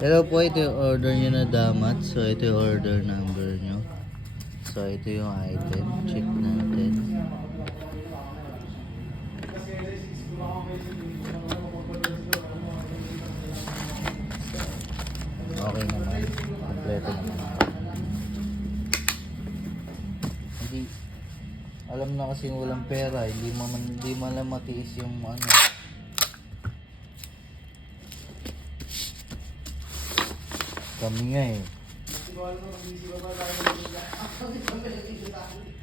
Pero po, ito yung order nyo na damat. So, ito yung order number nyo. So, ito yung item. Check natin. Okay naman. Kompleto naman. Hindi, alam na kasi walang pera. Hindi man lang matiis yung ano. Kami nga eh.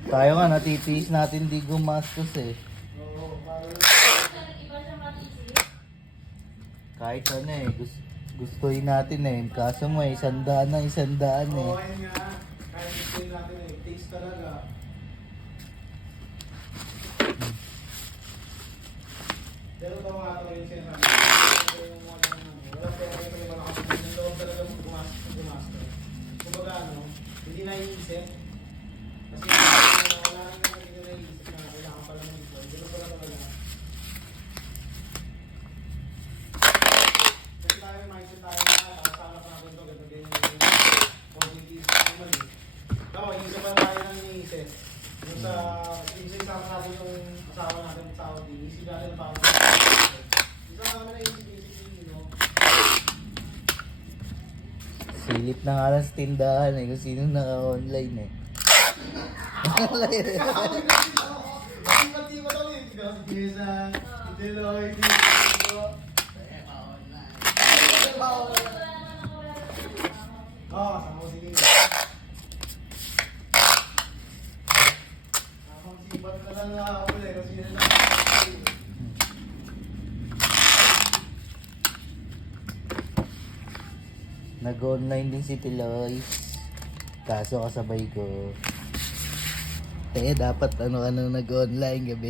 Tayo nga, natitiis natin di gumastos eh. Kahit ano eh, gustuin natin eh. Kaso mo eh, 100 na 100 eh. Oo, ayun nga. Kahit gustuin natin eh, taste talaga. Pero ito nga ito yung sinasabi. Wala pera kayo kayo malakasin. Yung loob talaga gumasto. Kumbaga ano, hindi naiisip. Kasi wala rin naman hindi naiisip na kailangan pala mag-ipon. Ganun pala talaga. Kasi tayo mindset tayo na kasama pa natin ito. Ganun positive normally. Tama, isa pa tayo nang iniisip. Yung sa isama natin yung asawa natin sa Saudi, isip natin pa ako. Isa kami na isip, no? Silip na nga lang sa tindahan eh, kung sino naka-online eh. Pati mo daw yun. Si Jessa, si Deloy, si Tito. Oo, kasama ko si Nino. Tamang sibat na lang nga ako eh, kasi yun lang. Nag-online din si Tiloy. Kaso kasabay ko. Dapat ano nag-online gabi.